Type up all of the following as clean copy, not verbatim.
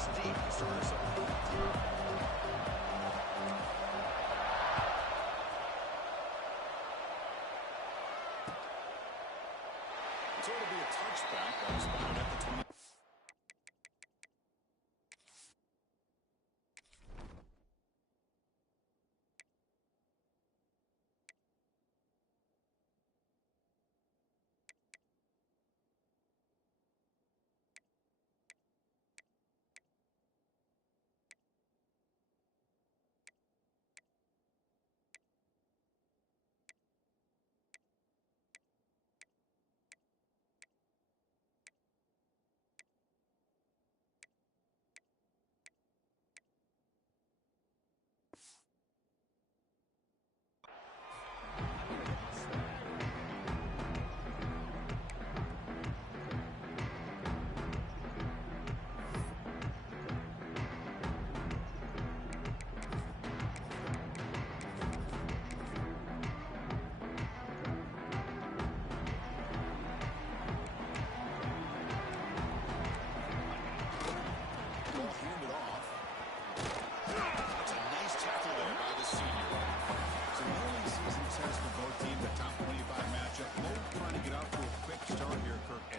this deep to start us off. So it'll be a touchback. That was spotted at the 20.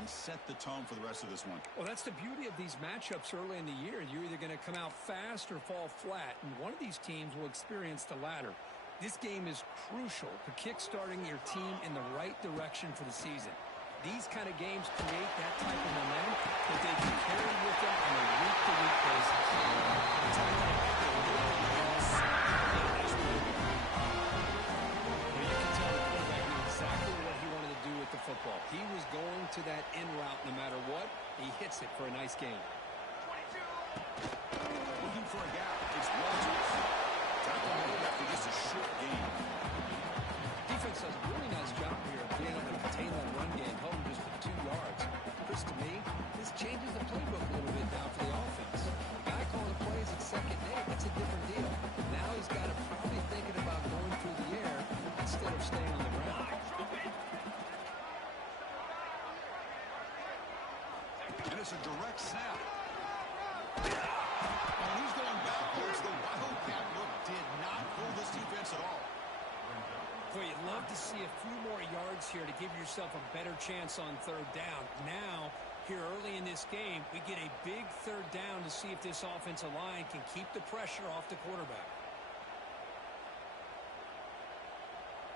Set the tone for the rest of this one. Well, that's the beauty of these matchups early in the year. You're either going to come out fast or fall flat, and one of these teams will experience the latter. This game is crucial to kick-starting your team in the right direction for the season. These kind of games create that type of momentum that they can carry with them on a week-to-week basis. The football. He was going to that in route no matter what. He hits it for a nice game. 22. Looking for a gap. It's Walters. Tackle made after just a short game. Defense does a really nice job here of being able to contain that run game, held him just for 2 yards. Chris, to me, this changes the playbook a little bit now for the offense. The guy calling the plays at second day, that's a different deal. Now he's got to probably thinking about going through the air instead of staying on the ground. And it's a direct snap. And he's going backwards. The Wildcat look did not fool this defense at all. Boy, you'd love to see a few more yards here to give yourself a better chance on third down. Now, here early in this game, we get a big third down to see if this offensive line can keep the pressure off the quarterback.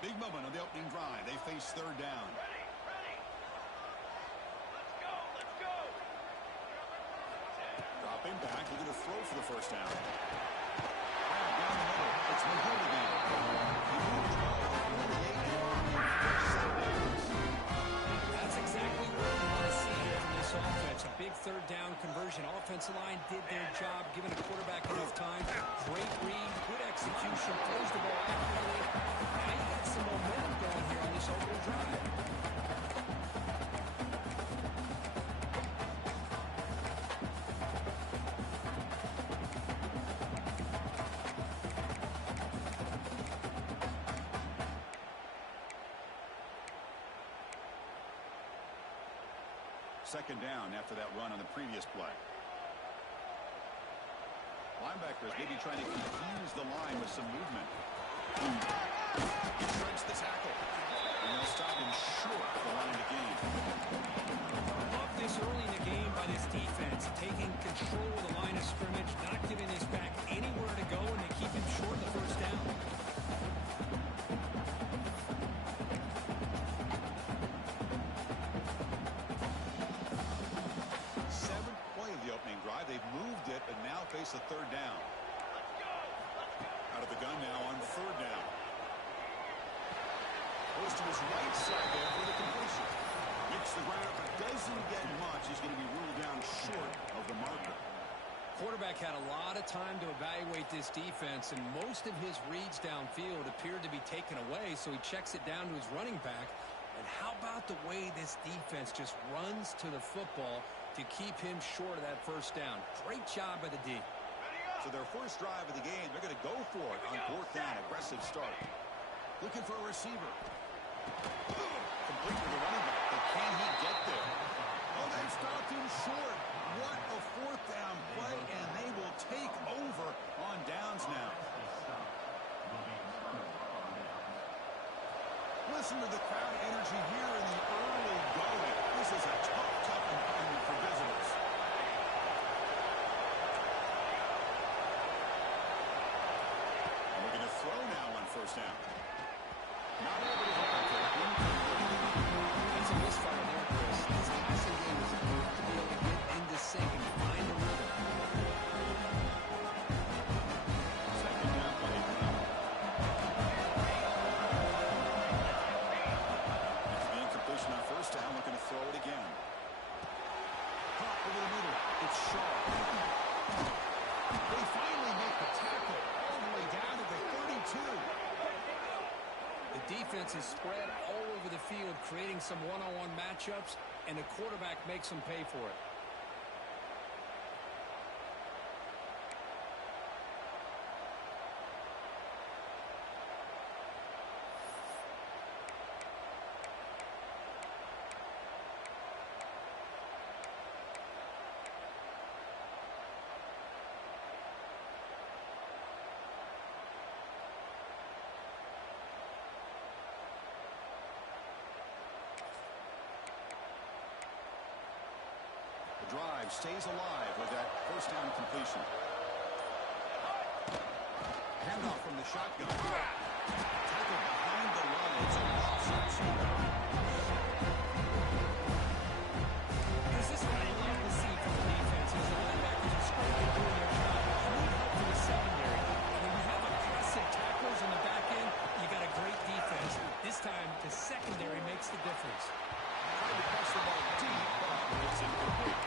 Big moment on the opening drive. They face third down. Dropping back, looking to throw for the first down. Down the middle, it's Mahone again. He moved the ball to 48 yards. That's exactly what we want to see here from this offense. A big third down conversion. Offensive line did their job, giving the quarterback enough time. Great read, good execution, throws the ball accurately. Now you got some momentum going here on this opening drive. Second down after that run on the previous play. Linebackers maybe trying to confuse the line with some movement. He shreds the tackle. And they'll stop him short of the line of the game. Love this early in the game by this defense. Taking control of the line of scrimmage, not giving this back anywhere to go, and they keep him short of the first down. Drive. They've moved it and now face a third down. Out of the gun now on third down. Goes to his right side there for the completion. Makes the ground, but doesn't get much. He's going to be ruled down short of the marker. Quarterback had a lot of time to evaluate this defense, and most of his reads downfield appeared to be taken away, so he checks it down to his running back. And how about the way this defense just runs to the football to keep him short of that first down? Great job by the D. So their first drive of the game, they're going to go for it on fourth down. Aggressive start. Looking for a receiver. Complete with the running back, but can he get there? Oh, they stopped him short. What a fourth down play, and they will take over on downs now. Listen to the crowd energy here in the early going. This is a tough environment for visitors. And we're going to throw now on first down. Not able to hold on to it. That's a misfire there, Chris. This passing game is going to be able to get into sync and find a rhythm. Second down play. After the incompletion on first down, we're going to throw it again. Pop over the middle. It's sharp. They finally make the tackle all the way down to the 32. The defense is spread all over the field, creating some one-on-one matchups, and the quarterback makes them pay for it. Drive stays alive with that first down completion. Handoff from the shotgun. Tackle behind the line. It's a This is what I love to see from the defense. The linebackers are scrambling doing their job. You need help from the secondary. When you have aggressive tacklers in the back end, you got a great defense. This time, the secondary makes the difference. Trying to press the ball deep, but it's incomplete.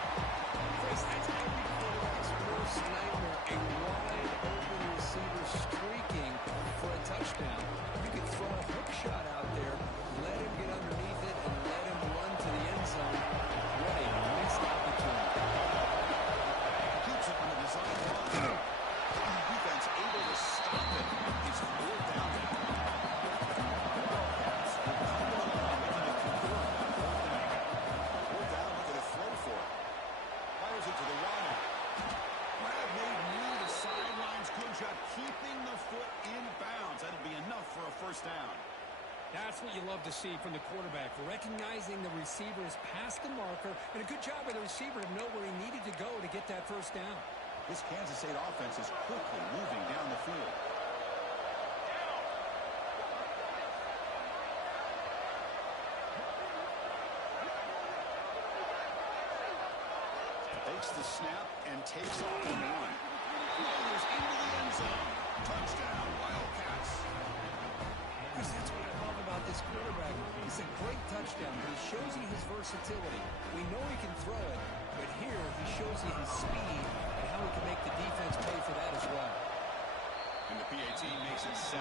Chris, that's every quarterback's worst nightmare. A wide-open receiver streaking for a touchdown. You could throw a hook shot out there, let him get underneath it, and let him run to the end zone. What a missed opportunity. Keeps it on the design line. Defense able to stop it. It's fourth down now. Wildcats will come to the line, looking to convert on fourth down. Fourth down, looking to throw for it. Fires it to the wide. Brad made near the sidelines. Good job keeping the foot in bounds. That'll be enough for a first down. That's what you love to see from the quarterback, recognizing the receiver is past the marker, and a good job by the receiver to know where he needed to go to get that first down. This Kansas State offense is quickly moving down the field. Takes the snap and takes off on one. Riders into the end zone. Touchdown, Wildcats. Chris, that's what I love about this quarterback. It's a great touchdown, but he shows you his versatility. We know he can throw it, but here he shows you his speed and how he can make the defense pay for that as well. And the PAT makes it 7-0.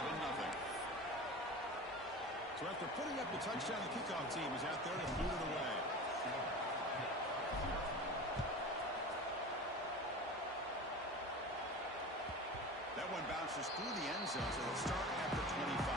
So after putting up the touchdown, the kickoff team is out there to boot it away. That one bounces through the end zone, so they'll start at the 25.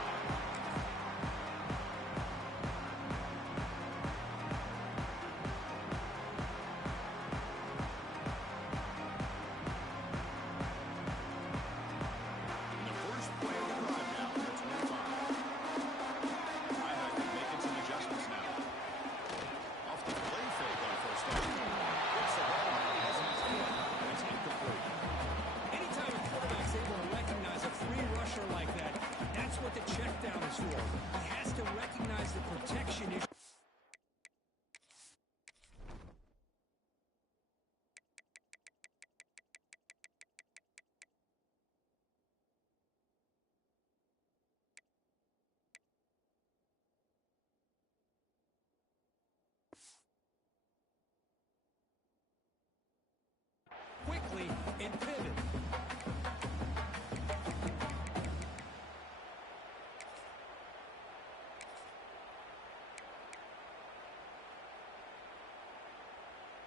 Quickly and pivot.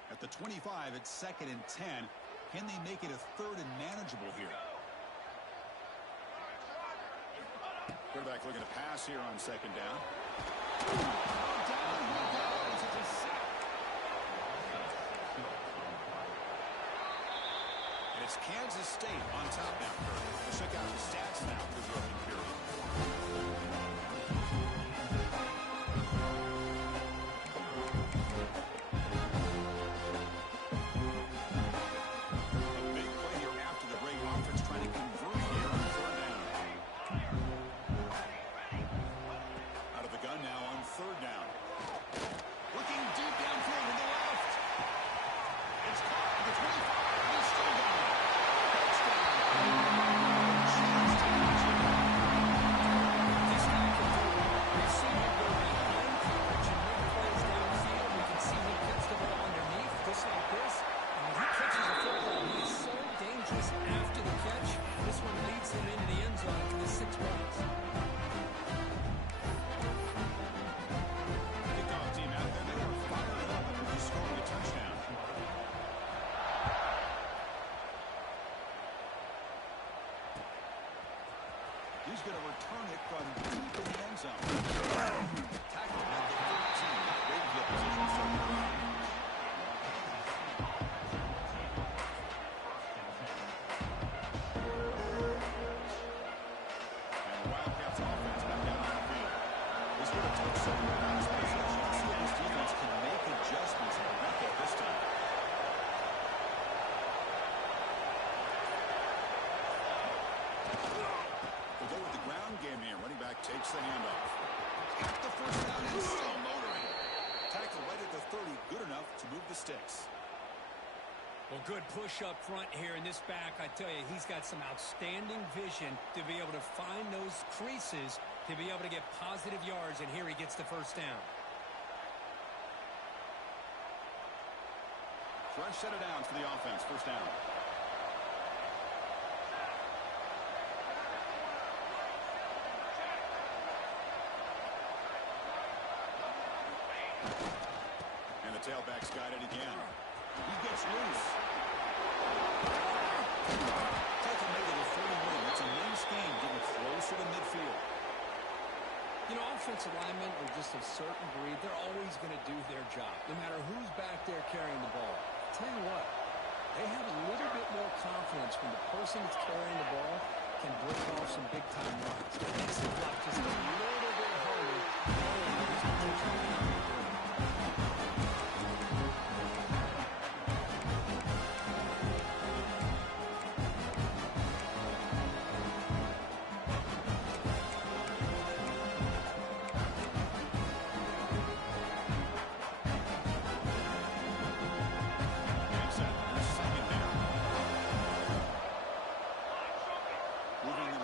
At the 25, it's 2nd and 10. Can they make it a 3rd and manageable here? Quarterback looking to pass here on 2nd down. Down he goes. It's a sack. It's Kansas State on top now, Kurt. Let's check out the stats now for the opening period. A big play here after the break. Offense trying to convert here on third down. Out of the gun now on third down. Looking deep downfield to the left. It's caught at the 25. He's still got it. Touchdown. Chance to catch it. This guy can do it. We've seen him go behind coverage and make plays downfield. We can see him catch the ball underneath, just like this. And when he catches the football, he is so dangerous after the catch. This one leads him into the end zone for the 6 points. Kickoff team out there. They are fired up after just scoring a touchdown. He's going to return it from deep in the end zone. Tackled at the 13. Great field position so far. And the Wildcats offense back down on the field. This would have took some nice possession. See if this defense can make adjustments and prevent that this time. We'll go with the ground game here. Running back takes the handoff. Got the first down and still motoring. Tackle right at the 30. Good enough to move the sticks. Well, good push up front here in this back. I tell you, he's got some outstanding vision to be able to find those creases, to be able to get positive yards, and here he gets the first down. Fresh set of downs for the offense. First down. And the tailback's got it again. He gets loose. Tackle made it a 41. It's a nice game getting closer to midfield. You know, offensive linemen are just a certain breed. They're always going to do their job, no matter who's back there carrying the ball. Tell you what, they have a little bit more confidence when the person that's carrying the ball can break off some big-time runs. It makes it like just a little bit harder knowing that he's potentially.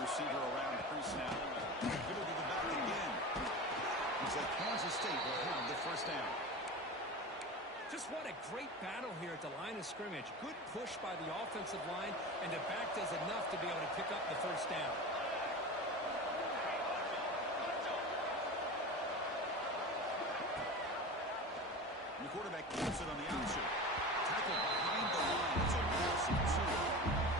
Receiver around pre-snap. Give it to the back again. Looks like Kansas State will have the first down. Just what a great battle here at the line of scrimmage. Good push by the offensive line, and the back does enough to be able to pick up the first down. And the quarterback keeps it on the option. Tackle behind the line. It's a loss of 2.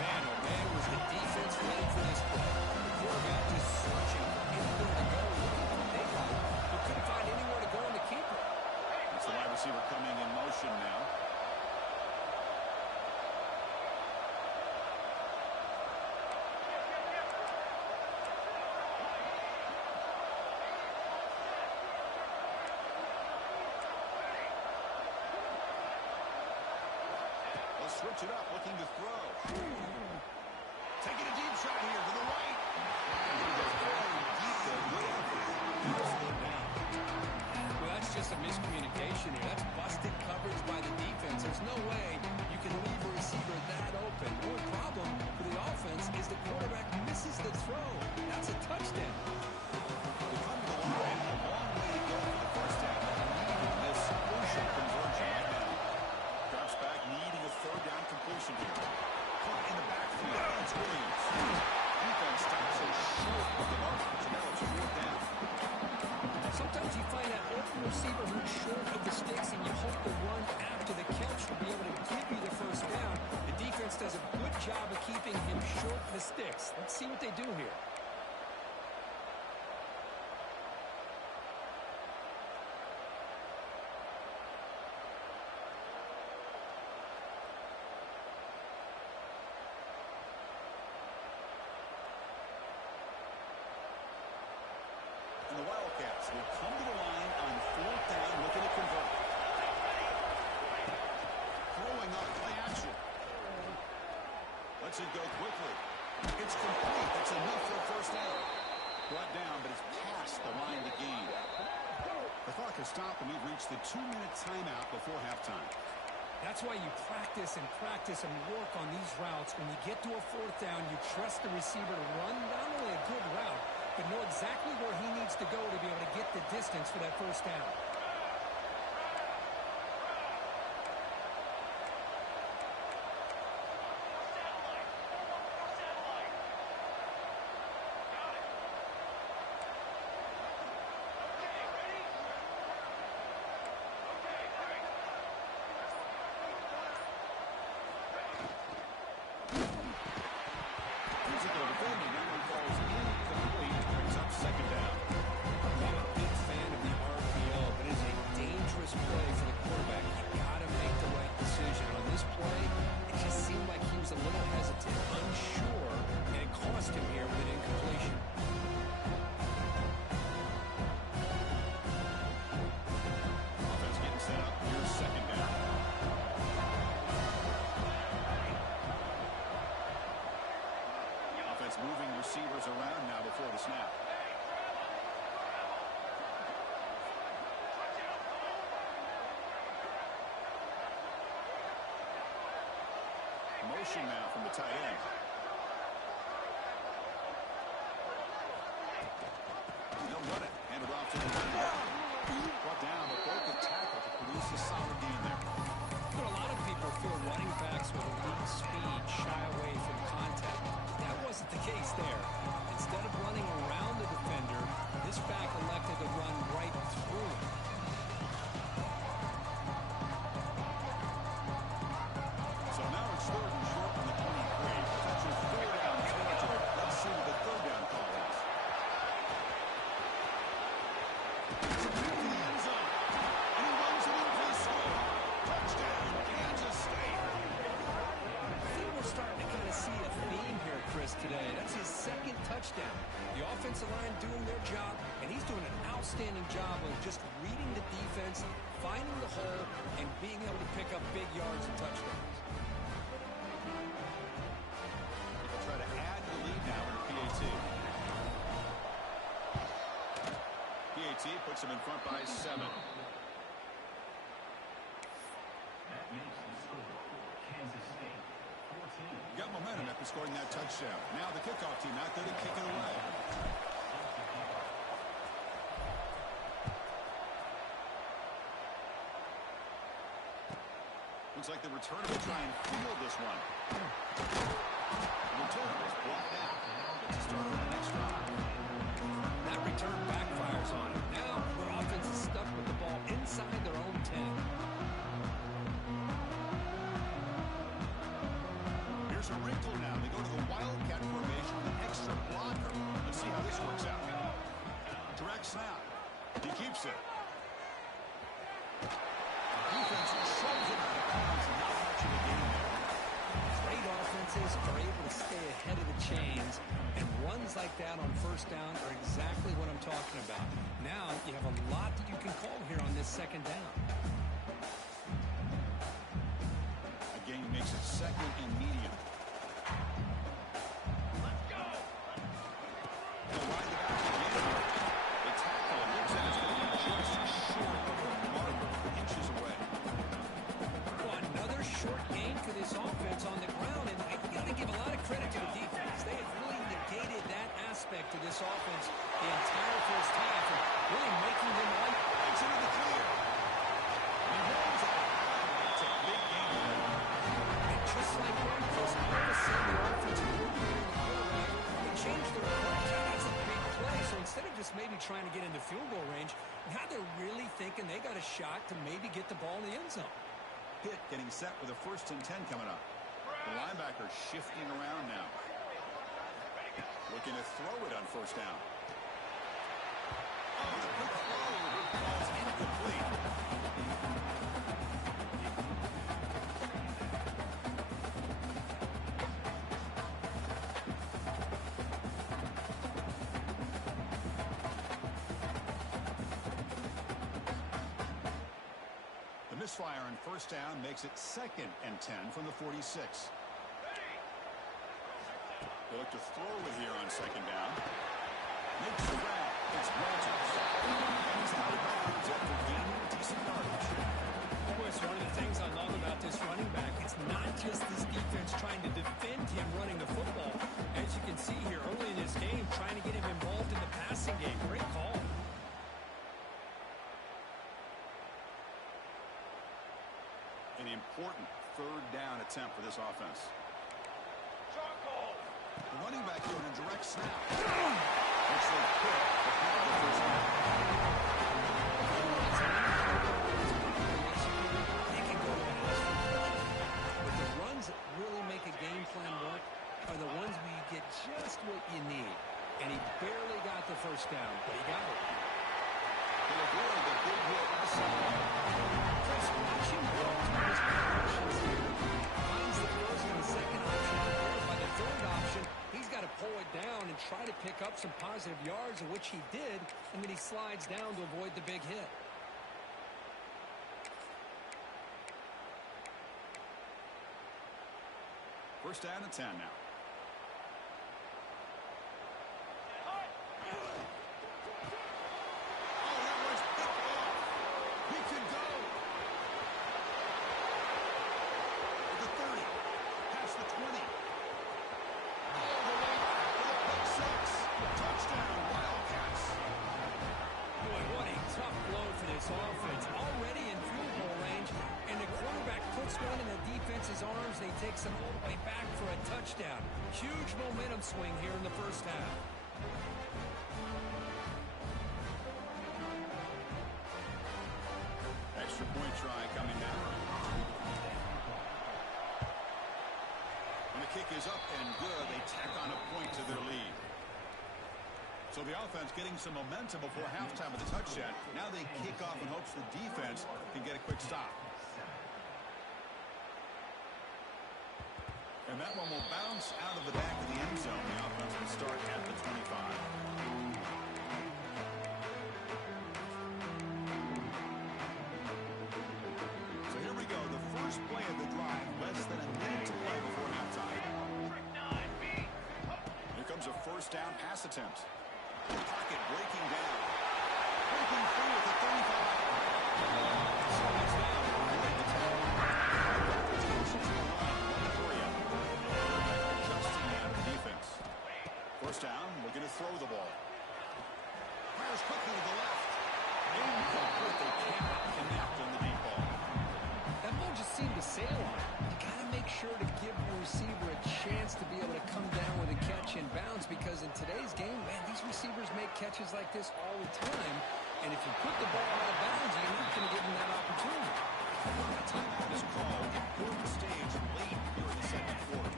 Man, oh man, was the defense ready for this play. The quarterback just searching for anywhere to go. They got it, but couldn't find anywhere to go in the keeper. It's the wide receiver coming in motion now. They'll switch it up, looking to throw. Taking a deep shot here to the right. And he goes very deep there. Good effort. Slow down. Well, that's just a miscommunication here. That's busted coverage by the defense. There's no way you can leave a receiver that open. The only problem for the offense is the quarterback misses the throw. That's a touchdown. They come to the line. A long way to go for the first down. Needing this crucial conversion right now. Drops back, needing a third down completion here. Caught in the backfield. It's Williams. Defense stops so short of the mark. So now it's a fourth down. Sometimes you find that open receiver who's short of the sticks, and you hope the run after the catch will be able to give you the first down. The defense does a good job of keeping him short of the sticks. Let's see what they do here. will come to the line on 4th down, looking to convert. Throwing up play action. Lets it go quickly. It's complete. That's enough for a first down. Brought down, but it's past the line to gain. The clock has stopped, and we've reached the 2-minute timeout before halftime. That's why you practice and work on these routes. When you get to a 4th down, you trust the receiver to run not only a good route, but know exactly where he needs to go to be able to get the distance for that first down. Moving receivers around now before the snap. Motion now from the tight end. They'll run it. Hand it off to the running back. Brought down, but broke the tackle to produce a solid gain there. But a lot of people feel running backs with elite speed shy away from contact. That wasn't the case there. Instead of running around the defender, this back elected to run right through him. So now it's 3rd and short from the 23. That's your 4th down territory. Let's see what the 3rd down call is. It's a kick to the end zone. And he runs it in for the score. Touchdown, Kansas State. I think we're starting to kind of see a theme here, Chris, today. That's his 2nd touchdown. The offensive line doing their job, and he's doing an outstanding job of just reading the defense, finding the hole, and being able to pick up big yards and touchdowns. They'll try to add the lead now in the PAT. PAT puts them in front by 7. That makes the score Kansas State 14. Got momentum after scoring that touchdown. Now the kickoff team out there to kick it away. Looks like the returner will try and field this one. The return was blocked out. Gets a start on the next drive. That return backfires on him. Now their offense is stuck with the ball inside their own 10. Here's a wrinkle now. They go to the Wildcat formation with an extra blocker. Let's see how this works out. Direct snap. He keeps it. Defense shoves it out of bounds. Not much of a game there. Great offenses are able to stay ahead of the chains, and runs like that on 1st down are exactly what I'm talking about. Now you have a lot that you can call here on this 2nd down. Again, he makes it 2nd and medium. Let's go. They'll ride it out again. They tackle him. Looks like it's going to be just short of the marker, inches away. Well, another short gain for this offense on the ground, and I got to give a lot of credit to the defense. They have really negated that aspect of this offense the entire first half, and really making them like It's into the clear. He rolls out. It's a big game. And just like that, Chris, all of a sudden the offense coordinator and the quarterback, they changed their approach. That's a big play. So instead of just maybe trying to get into field goal range, now they're really thinking they got a shot to maybe get the ball in the end zone. Pitt getting set with a 1st and 10 coming up. The linebacker shifting around now. Looking to throw it on 1st down. Oh, the quick throw falls incomplete. misfire on first down makes it 2nd and 10 from the 46. They look to throw it here on 2nd down. Makes the grab. It's Rogers. And he's out of bounds after gaining decent yardage. It's one of the things I love about this running back. It's not just this defense trying to defend him running the football. As you can see here early in this game, trying to get him involved in the passing game. Great call. An important 3rd down attempt for this offense. The running back here in a direct snap. Looks like quick to have the first down. They can go to the house for touchdown. But the runs that really make a game plan work are the ones where you get just what you need. And he barely got the first down, but he got it. They avoid the big hit outside. Chris, watch him go through his progressions here. Finds the throws in the 2nd option. By the 3rd option, he's got to pull it down and try to pick up some positive yards, which he did, and then he slides down to avoid the big hit. First down and 10 now. Offense already in field goal range, and the quarterback puts one in the defense's arms, and he takes him all the way back for a touchdown. Huge momentum swing here in the first half. Extra point try coming now. And the kick is up and good. They tack on a point to their lead. So the offense getting some momentum before halftime with the touchdown. Now they kick off in hopes the defense can get a quick stop. And that one will bounce out of the back of the end zone. The offense will start at the 25. So here we go. The first play of the drive. Less than a minute to play before halftime. Here comes a first down pass attempt. Pocket breaking down. Breaking free at the 35. So it's down. Adjusting now to the defense. First down, looking to throw the ball. Fires quickly to the left. Incomplete. They cannot connect on the deep ball. That ball just seemed to sail on it. You got to make sure to give your receiver a chance to be able to come down with a catch and bounce, because in today's game, man, these receivers make catches like this all the time. And if you put the ball out of bounds, you're not going to give them that opportunity. A timeout is called. Important stage late here in the 2nd quarter.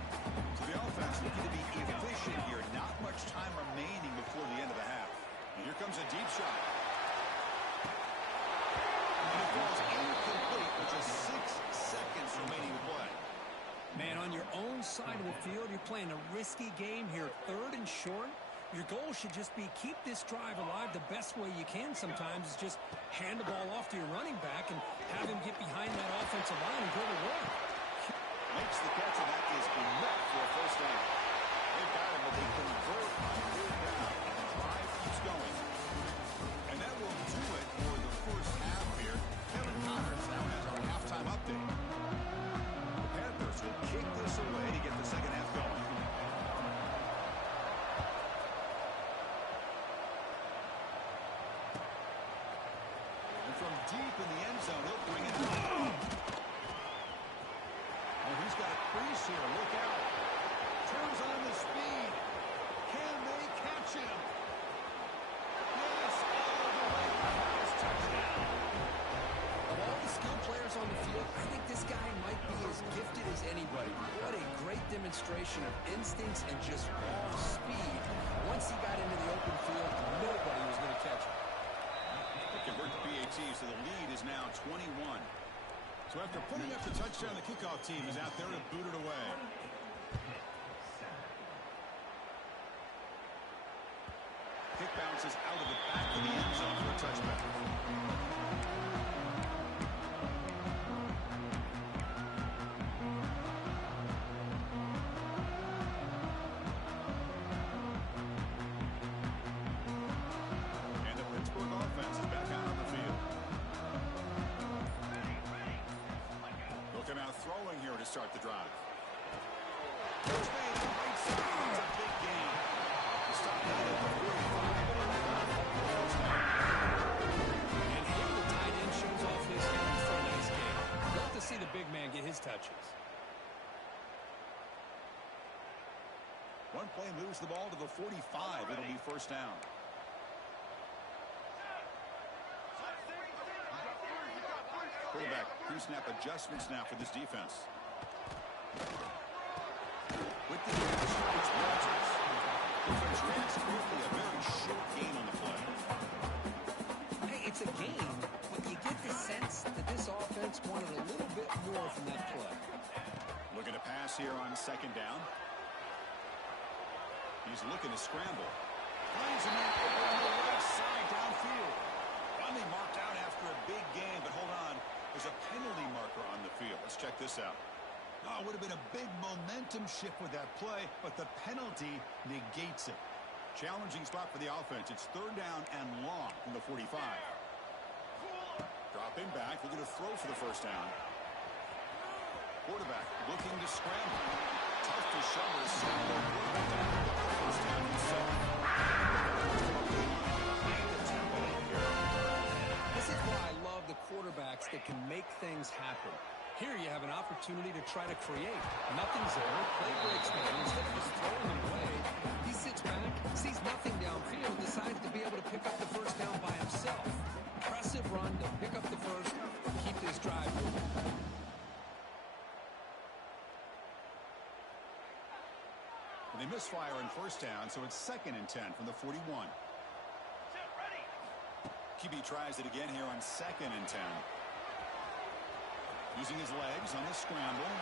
So the offense looking to be efficient here. Not much time remaining before the end of the half. And here comes a deep shot. And it falls incomplete with just 6 seconds remaining to play. Man, on your own side of the field, you're playing a risky game here. 3rd and short. Your goal should just be keep this drive alive the best way you can sometimes is just hand the ball off to your running back and have him get behind that offensive line and go to work. Makes the catch, and that is enough for a first down. They've got him, but they convert on 3rd down, and the drive keeps going. And that will do it for the first half here. Kevin Connors now has our halftime update. The Panthers will kick this away to get the second half going. And from deep in the end zone, he'll bring it out. Oh, he's got a crease here. Look out. Turns on the speed. Can they catch him? Yes, all the way. Touchdown. Of all the skill players on the field, I think this guy might be as gifted as anybody. What a great demonstration of instincts and just raw speed. Once he got into the open field, nobody was going to catch him. They convert the BAT, so the lead is now 21. So after putting up the touchdown, the kickoff team is out there to boot it away. Kick bounces out of the back of the end zone for a touchback. start the drive. First man on the right side. It's a big gain. Stop that at the 45. And here the tight end shows off his hands for a nice game. Love to see the big man get his touches. One play moves the ball to the 45. It'll be first down. Quarterback pre-snap adjustments now for this defense. With the catch, it's Walters. Defense reacts quickly. A very short gain on the play. Hey, it's a game, but you get the sense that this offense wanted a little bit more from that play. Looking to pass here on second down. He's looking to scramble. Finds a man over on the right side downfield. Finally marked out after a big gain, but hold on. There's a penalty marker on the field. Let's check this out. Oh, it would have been a big momentum shift with that play, but the penalty negates it. Challenging spot for the offense. It's third down and long from the 45. Dropping back, looking to throw for the first down. Quarterback looking to scramble. Tough to shoulder. First down and 7. This is why I love the quarterbacks that can make things happen. Here you have an opportunity to try to create. Nothing's there. Play breaks down. Instead of just throwing them away, he sits back, sees nothing downfield, and decides to be able to pick up the first down by himself. Impressive run to pick up the first, keep this drive moving. They misfire on first down, so it's 2nd and 10 from the 41. QB tries it again here on 2nd and 10. Using his legs on the scramble.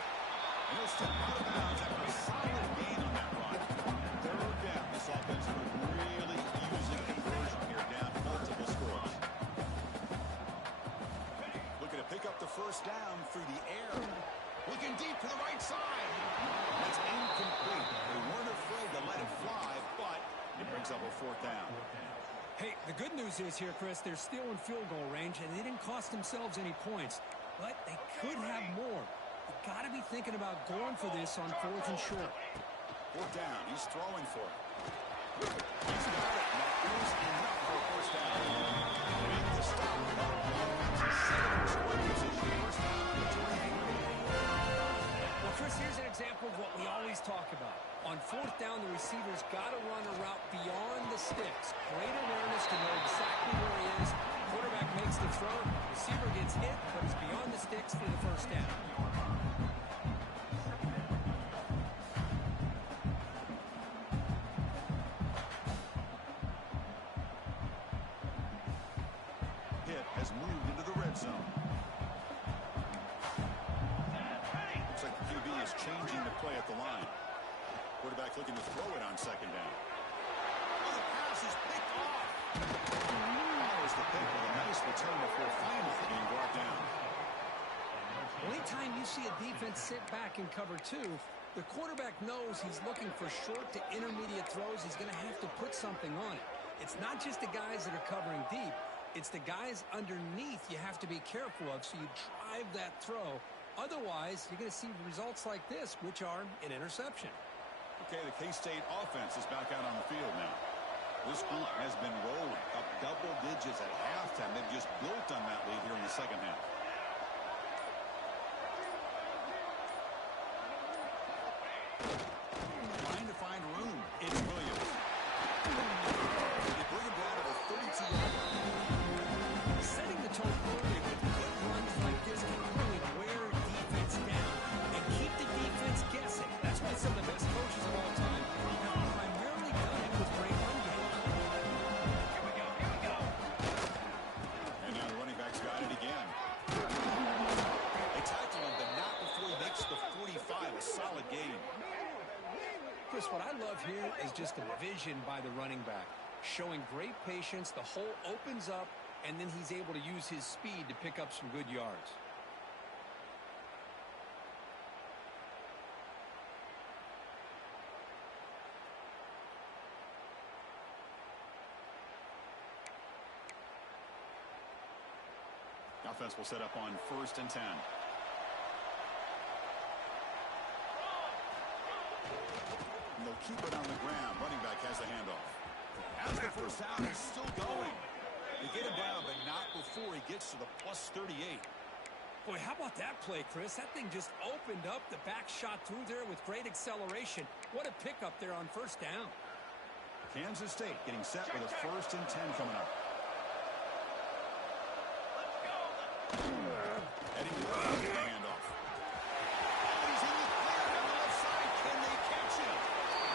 And he'll step out of bounds after a solid gain on that run. Third down. This offense really using conversion here, down multiple scores. Looking to pick up the first down through the air. Looking deep to the right side. That's incomplete. They weren't afraid to let it fly, but it brings up a 4th down. Hey, the good news is here, Chris, they're still in field goal range, and they didn't cost themselves any points. But they could have more. You got to be thinking about going for this on 4th and short. 4th down. He's throwing for it. He's got it. That is enough for a first down. Make the stop. It's a 7-short position. First down to 23. Well, Chris, here's an example of what we always talk about. On 4th down, the receiver's got to run a route beyond the sticks. Great awareness to know exactly where he is. Quarterback makes the throw. Receiver gets hit, but he's beyond the sticks for the first down. Hit has moved into the red zone. Looks like the QB is changing the play at the line. Quarterback looking to throw it on 2nd down. Oh, the pass is picked off. There's the pick with a nice return before finally being brought down. Well, anytime you see a defense sit back in cover 2, the quarterback knows he's looking for short to intermediate throws. He's going to have to put something on it. It's not just the guys that are covering deep. It's the guys underneath you have to be careful of, so you drive that throw. Otherwise, you're going to see results like this, which are an interception. Okay, the K-State offense is back out on the field now. This group has been rolling up double digits at halftime. They've just built on that lead here in the second half. Trying to find room. It's Williams. They bring him down to the 32-yard line. Setting the tone early with quick runs like this can really wear defense down and keep the defense guessing. That's why some of the best coaches of all time have primarily done it with great run games. Here we go. And now the running back's got it again. They tackle him, but not before he makes the 45. A solid gain. Chris, what I love here is just the vision by the running back. Showing great patience, the hole opens up, and then he's able to use his speed to pick up some good yards. Offense will set up on 1st and 10. they'll keep it on the ground. Running back has the handoff. As the first down is still going. They get him down, but not before he gets to the plus 38. Boy, how about that play, Chris? That thing just opened up. The back shot through there with great acceleration. What a pickup there on first down. Kansas State getting set with a 1st and 10 coming up. Heading to the handoff. Oh, he's in the clear down the left side. Can they catch him?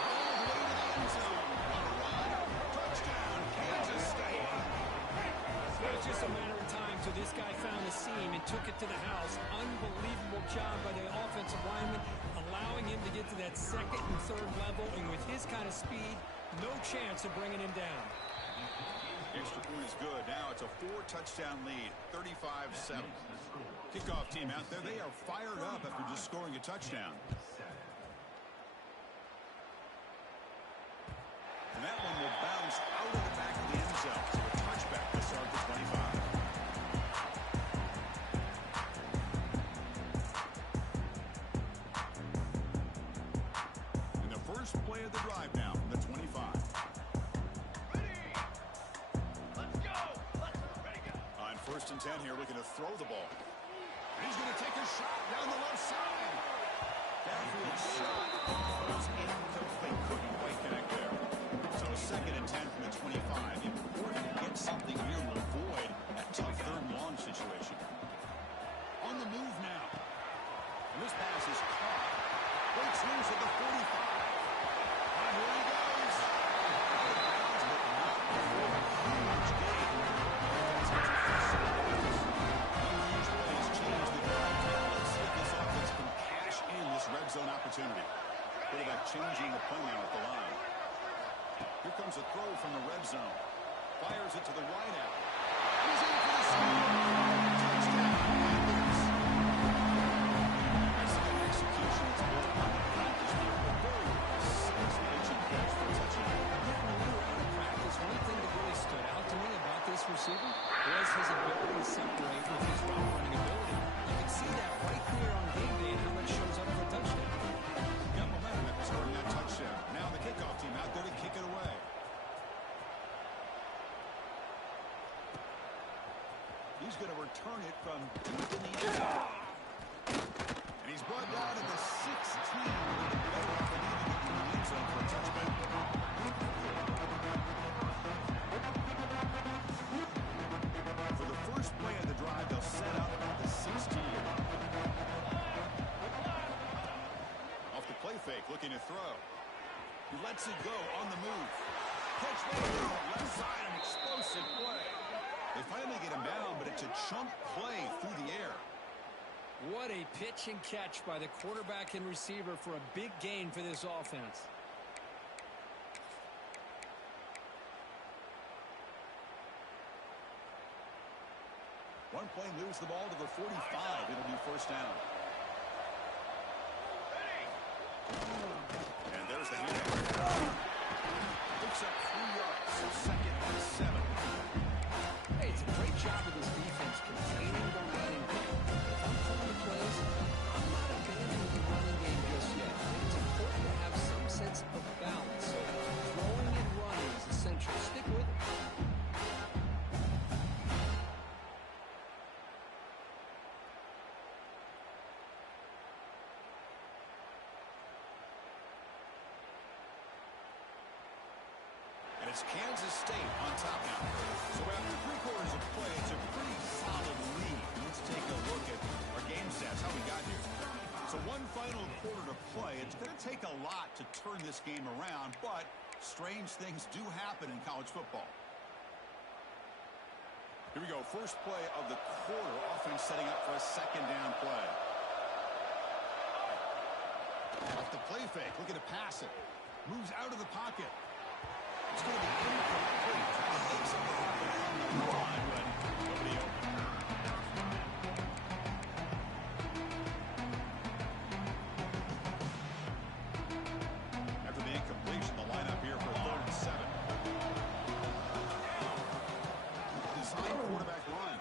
All the way to the end zone. On a run. Touchdown, Kansas State. It was just a matter of time till this guy found the seam and took it to the house. Unbelievable job by the offensive lineman, allowing him to get to that 2nd and 3rd level. And with his kind of speed, no chance of bringing him down. Extra point is good. Now it's a 4-touchdown lead, 35-7. Kickoff team out there. They are fired up after just scoring a touchdown. And that one will bounce out of the back of the end zone. So a touchback to start the 25. And the first play of the drive now from the 25. On 1st and 10 here, looking to throw the ball. He's going to take a shot down the left side. Downfield shot goes incomplete. Couldn't quite connect there. So 2nd and 10 from the 25. Important to get something here to avoid that tough 3rd and long situation. On the move now. And this pass is caught. Breaks loose at the 45. And here he goes. Out of bounds, but not before a huge gain. Huge plays change the drive. Now let's see if this offense can cash in this red zone opportunity. Quarterback changing the play now at the line. Here comes a throw from the red zone. Fires it to the wide out. He's in for the score. Touchdown, Panthers. Excellent execution. It's a little on the practice field, but very precise pitching catch for a touchdown. When we were out of practice, one thing that really stood out to me about this receiver was his ability to separate with his route running ability. You can see that right there on game day and how it shows up for a touchdown. Got momentum after scoring that touchdown. Now the kickoff team out there to kick it away. He's going to return it from deep in the end zone. And he's brought down to the 16. Better off than even getting in the end zone for a touchback. For the first play of the drive, they'll set up at the 16. Off the play fake, looking to throw. He lets it go on the move. Catch made left side, an explosive play. They finally get him down, but it's a chunk play through the air. What a pitch and catch by the quarterback and receiver for a big gain for this offense. One play moves the ball to the 45. It'll be 1st down. And there's the handoff. Picks up 3 yards, so 2nd and 7. Hey, it's a great job of this defense containing the running game. If I'm calling the plays, I'm not abandoning the running game just yet. I think it's important to have some sense of balance. So throwing and running is essential. Stick with it. And it's Kansas State on top now. So after 3 quarters of play, it's a pretty solid lead. Let's take a look at our game stats, how we got here. So one final quarter to play. It's going to take a lot to turn this game around, but strange things do happen in college football. Here we go, first play of the quarter. Offense setting up for a 2nd down play. Off the play fake, looking to pass it. Moves out of the pocket. It's going to be incomplete. Trying to make something happen on the run, but nobody open. After the incompletion, the lineup here for 3rd and 7. Design quarterback run.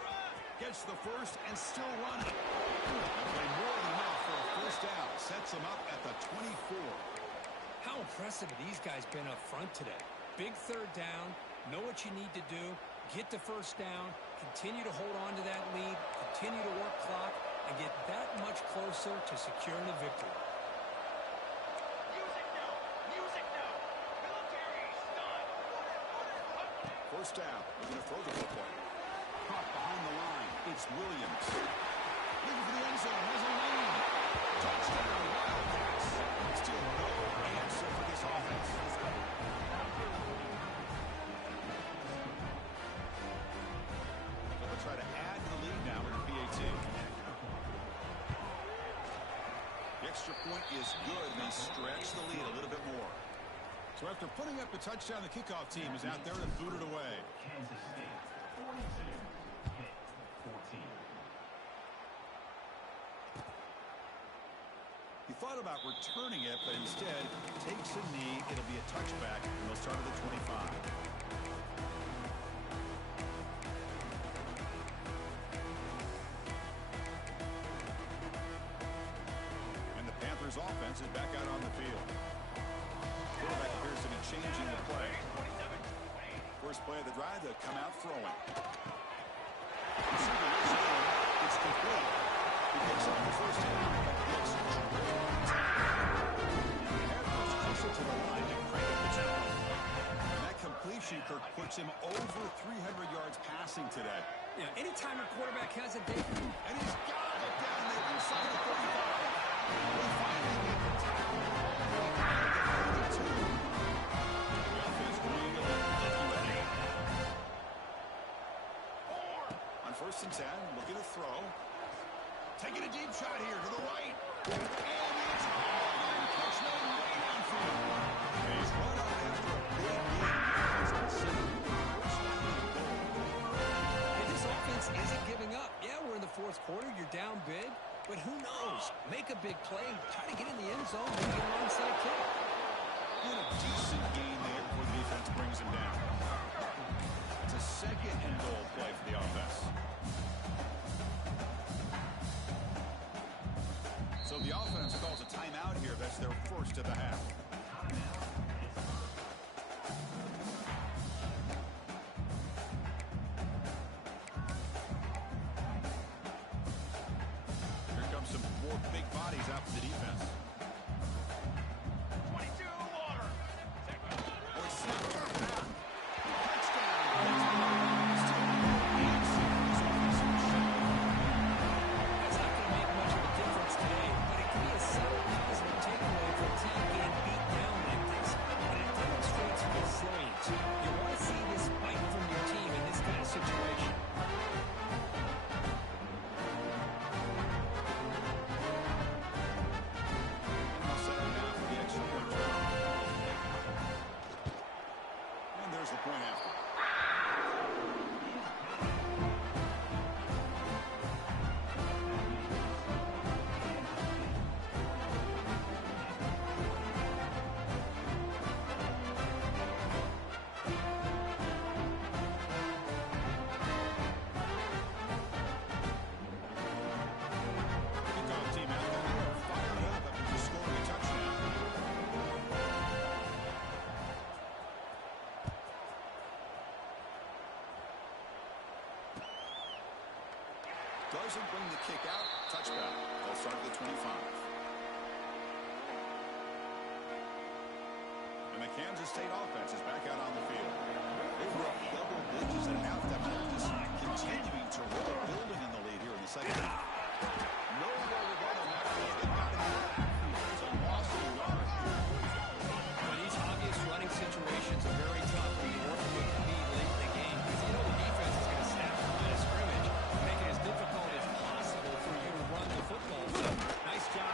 Gets the first and still running. They play more than enough for a 1st down. Sets him up at the 24. How impressive have these guys been up front today? Big third down, know what you need to do, get the first down, continue to hold on to that lead, continue to work clock, and get that much closer to securing a victory. First down. They're going to throw the football. Caught behind the line. It's Williams. Looking for the end zone. Has a lane. Touchdown. Wildcats. Still no answer for this offense. They'll try to add to the lead now with the PAT. The extra point is good, and they stretch the lead a little bit more. So after putting up a touchdown, the kickoff team is out there to boot it away. Kansas State 42, Pitt 14. He thought about returning it, but instead takes a knee. It'll be a touchback, and they'll start at the 25. And the Panthers offense is back out on the field. Quarterback appears to be changing the play. First play of the drive, they'll come out throwing. It's complete. He picks up the first down. It's closer to the line to crank up the tempo. And that completion, Kirk, puts him over 300 yards passing today. Yeah, anytime a quarterback has a day, And he's got it down there inside the 35. We finally get the tackle. On 1st and 10, looking to throw. Taking a deep shot here to the right. And it's all touchdown way downfield. He's run out after a big lead. He's considered first down and goal. and this offense isn't giving up. Yeah, we're in the fourth quarter. You're down big, but who knows? Make a big play. Try to get in the end zone. Maybe an onside kick. And a decent gain there before the defense brings him down. It's a 2nd and goal play for the offense. So the offense calls a timeout here. That's their first of the half. Here comes some more big bodies out for the defense. 22 water. That's not going to make much of a difference today, but it can be a subtle positive takeaway for a team getting beat down like this. And it demonstrates resilience. You want to see this fight from your team in this kind of situation. Now set up now for the extra point try. And there's the point after. Kickoff team out there. They are fired up after just scoring a touchdown. Doesn't bring the kick out. Touchback. They'll start at the 25. And the Kansas State offense is back out on the field. They were up double digits at halftime. They're just continuing to roll, building in the lead here in the second half. No more regard on that play. They got it in the backfield. It's a loss of yard. Well, these obvious running situations are very tough when you're working with the lead late in the game because you know the defense is going to snap the line of scrimmage, make it as difficult as possible for you to run the football. So, nice job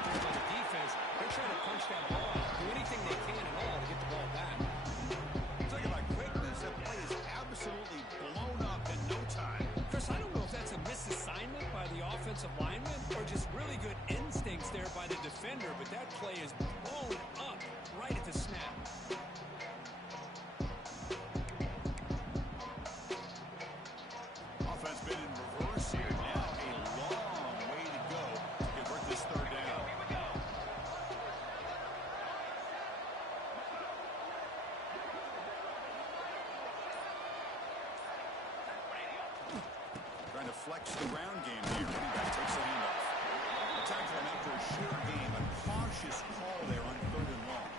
trying to flex the ground game here. Running back takes the handoff. A tackle him after a short game. A cautious call there on 3rd and long.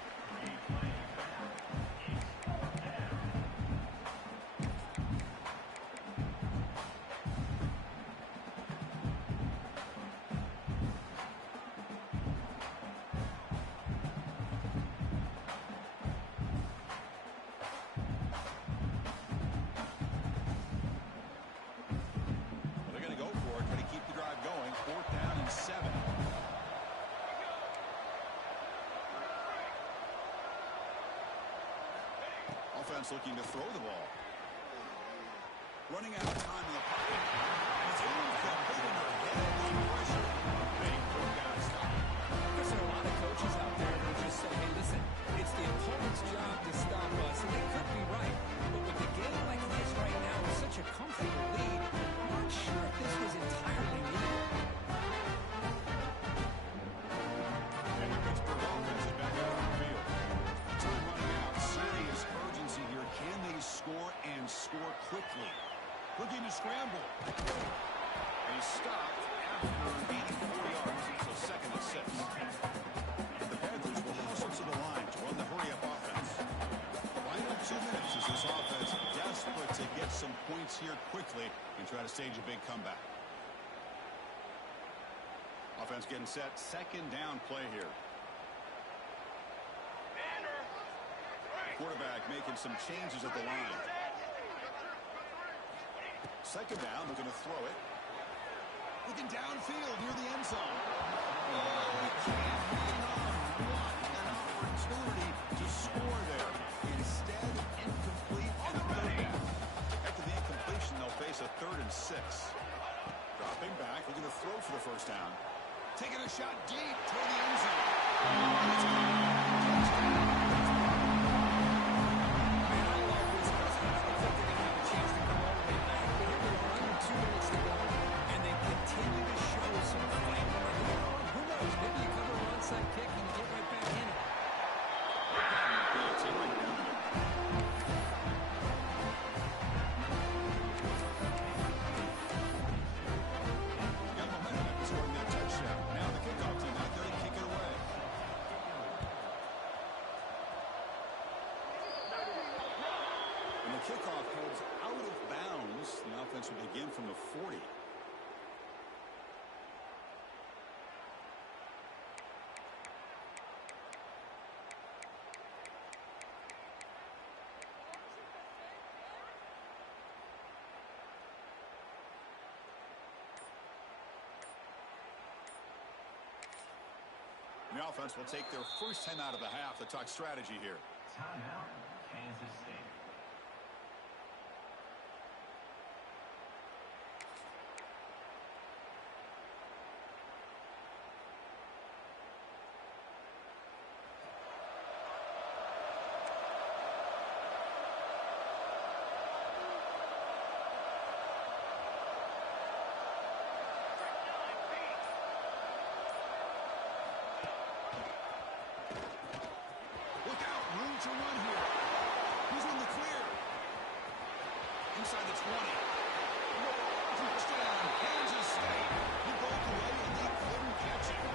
Offense looking to throw the ball. Running out of time in the pocket. And it's incomplete in their head under pressure. They got to stop. There's a lot of coaches out there who just say, hey, listen, it's the opponent's job to stop us. And they could be right. But with the game like this right now, with such a comfortable lead, I'm not sure if this was entirely needed. And the Pittsburgh offense is back out on the field. Time running out. Serious urgency here. Can they score and score quickly? Looking to scramble. And he's stopped after gaining 4 yards. So 2nd and 6. The Panthers will hustle to the line to run the hurry-up offense. Final 2 minutes as this offense desperate to get some points here quickly and try to stage a big comeback. Offense getting set. 2nd down play here. Quarterback making some changes at the line. 2nd down, looking to throw it. Looking downfield near the end zone. Oh, he can't hang on. What an opportunity to score there. Instead, incomplete and a putback. After the incompletion, they'll face a 3rd and 6. Dropping back, looking to throw for the 1st down. Taking a shot deep toward the end zone. Kickoff heads out of bounds. The offense will begin from the 40. The offense will take their first time out of the half to talk strategy here. Timeout, Kansas State. To run here. He's in the clear. Inside the 20. Touchdown, Kansas State. He broke away and they couldn't catch him.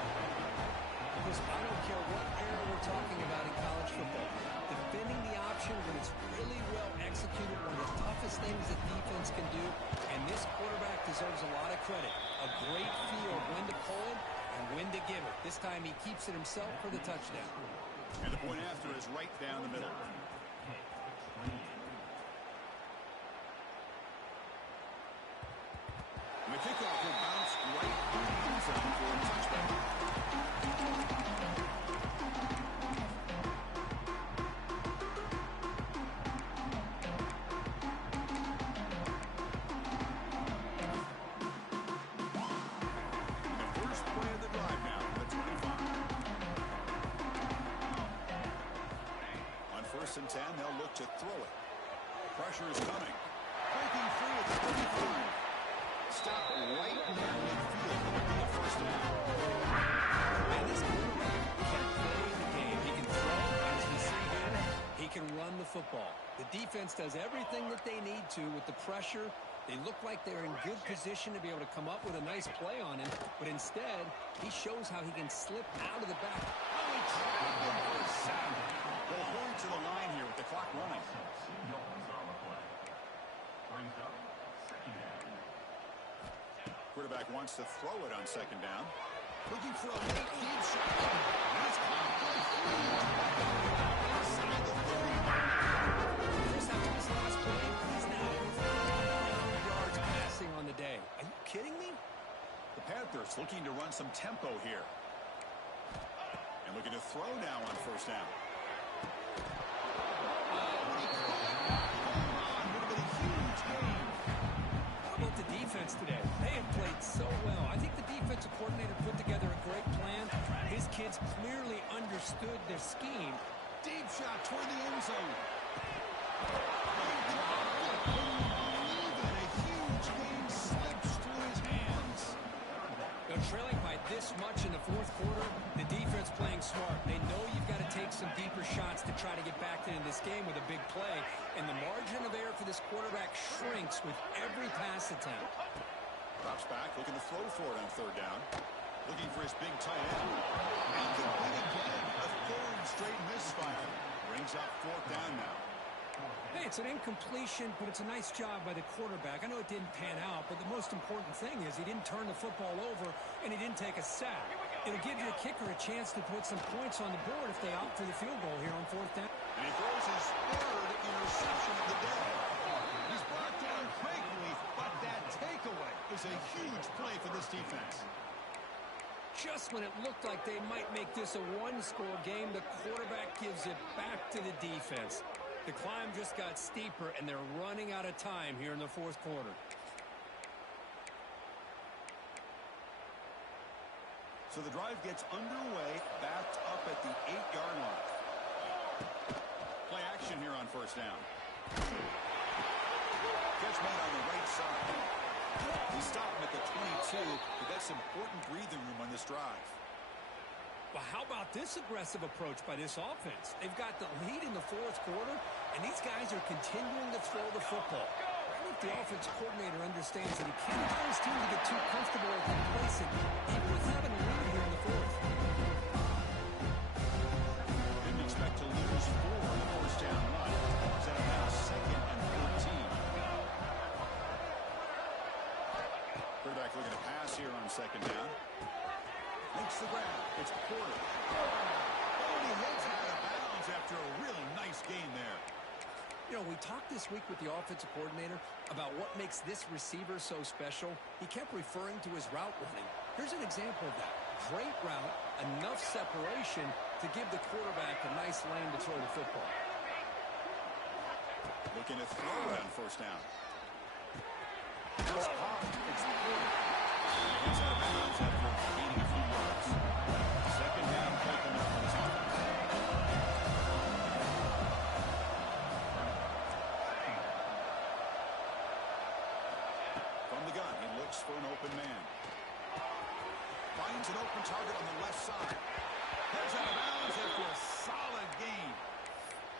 Because I don't care what era we're talking about in college football. Defending the option when it's really well executed, one of the toughest things that defense can do. And this quarterback deserves a lot of credit. A great feel of when to pull it and when to give it. This time he keeps it himself for the touchdown. And the point after is right down the middle. And the kickoff will bounce right in the end zone for a touchdown. The first play of the drive now for the 25. On 1st and 10, they'll look to throw it. Pressure is coming. Breaking free at the 35. Stop right near midfield. It'll be a 1st down. And this quarterback can play the game. He can throw, as we see here. He can run the football. The defense does everything that they need to with the pressure They look like they're in good position to be able to come up with a nice play on him, but instead, he shows how he can slip out of the back. Oh, he trapped him for a sack. They'll hurry to the line here with the clock running. 2 yards on the play. Brings up second down. Quarterback wants to throw it on second down. Looking for a late deep shot. He's caught right through. Inside the 30. Just after this last play, he's now over 400 yards passing on the day. Are you kidding me? The Panthers looking to run some tempo here. And looking to throw now on first down. How about the defense today? They have played so well. I think the defensive coordinator put together a great plan. His kids clearly understood their scheme. Deep shot toward the end zone. A huge game slips through his hands. They're trailing by this much in the fourth quarter. The defense playing smart. They know you've got to take some deeper shots to try to get back into this game with a big play. And the margin of error for this quarterback shrinks with every pass attempt. Drops back, looking to throw for it on third down. Looking for his big tight end. Incomplete again. A third straight misfire. Brings up fourth down now. Hey, it's an incompletion, but it's a nice job by the quarterback. I know it didn't pan out, but the most important thing is he didn't turn the football over and he didn't take a sack. It'll give your kicker a chance to put some points on the board if they opt for the field goal here on fourth down. And he throws his third interception of the day. He's brought down quickly, but that takeaway is a huge play for this defense. Just when it looked like they might make this a one-score game, the quarterback gives it back to the defense. The climb just got steeper, and they're running out of time here in the fourth quarter. So the drive gets underway, backed up at the 8-yard line. Play action here on first down. Catch made on the right side. He stopped him at the 22, but that's important breathing room on this drive. Well, how about this aggressive approach by this offense? They've got the lead in the fourth quarter, and these guys are continuing to throw the football. I think the offensive coordinator understands that he can't allow his team to get too comfortable or complacent, even with having a lead here in the fourth. Didn't expect to lose 4 on the first down run. Set up now second and 14. Quarterback looking to pass here on second down. Makes the grab. It's Porter. Oh, he hits out of bounds after a really nice game there. You know, we talked this week with the offensive coordinator about what makes this receiver so special. He kept referring to his route running. Here's an example of that. Great route, enough separation to give the quarterback a nice lane to throw the football. Looking to throw it on first down. It's caught. It's Porter. He's out of bounds after gaining a few yards. Second down, taken up for this offense. From the gun, he looks for an open man. Finds an open target on the left side. Heads out of bounds after a solid gain.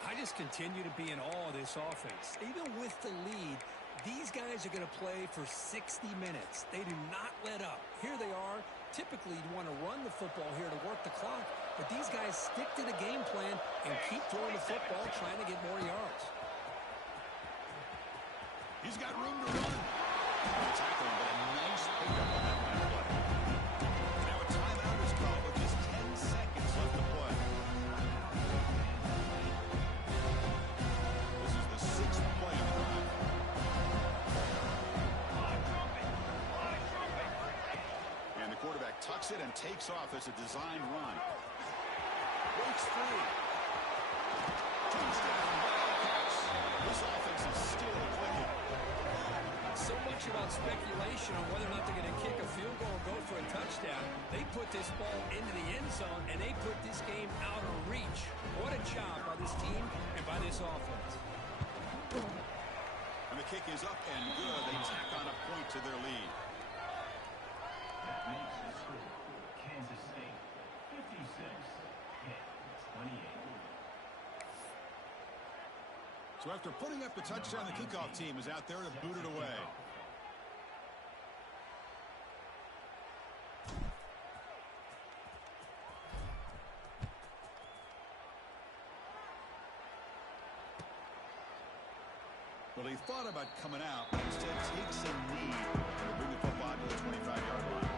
I just continue to be in awe of this offense. Even with the lead, these guys are going to play for 60 minutes. They do not let up. Here they are. Typically, you want to run the football here to work the clock, but these guys stick to the game plan and keep throwing the football, trying to get more yards. He's got room to run. Tackle, but a nice pickup on that line play. Now a timeout is called with just 10 seconds left to play. This is the 6th play of the drive. And the quarterback tucks it and takes off as a design run. Breaks free. Touchdown, Wildcats. This offense is still clicking. So much about speculation on whether or not they're going to kick a field goal or go for a touchdown. They put this ball into the end zone, and they put this game out of reach. What a job by this team and by this offense. And the kick is up and good. They tack on a point to their lead. That makes the score Kansas State 56 and 28. So after putting up the touchdown, the kickoff team is out there to boot it away. Well, he thought about coming out, but instead takes a knee to bring the football to the 25-yard line.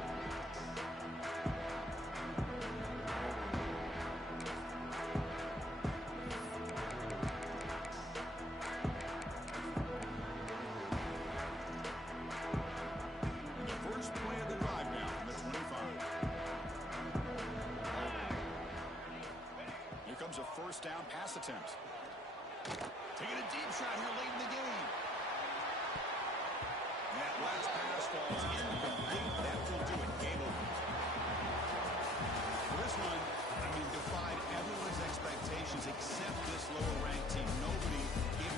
And the first play of the drive now from the 25. Here comes a first down pass attempt. Taking a deep shot here late in the game. That last pass falls incomplete. That will do it. Game over. For this one, I mean, defied everyone's expectations except this lower-ranked team. Nobody gave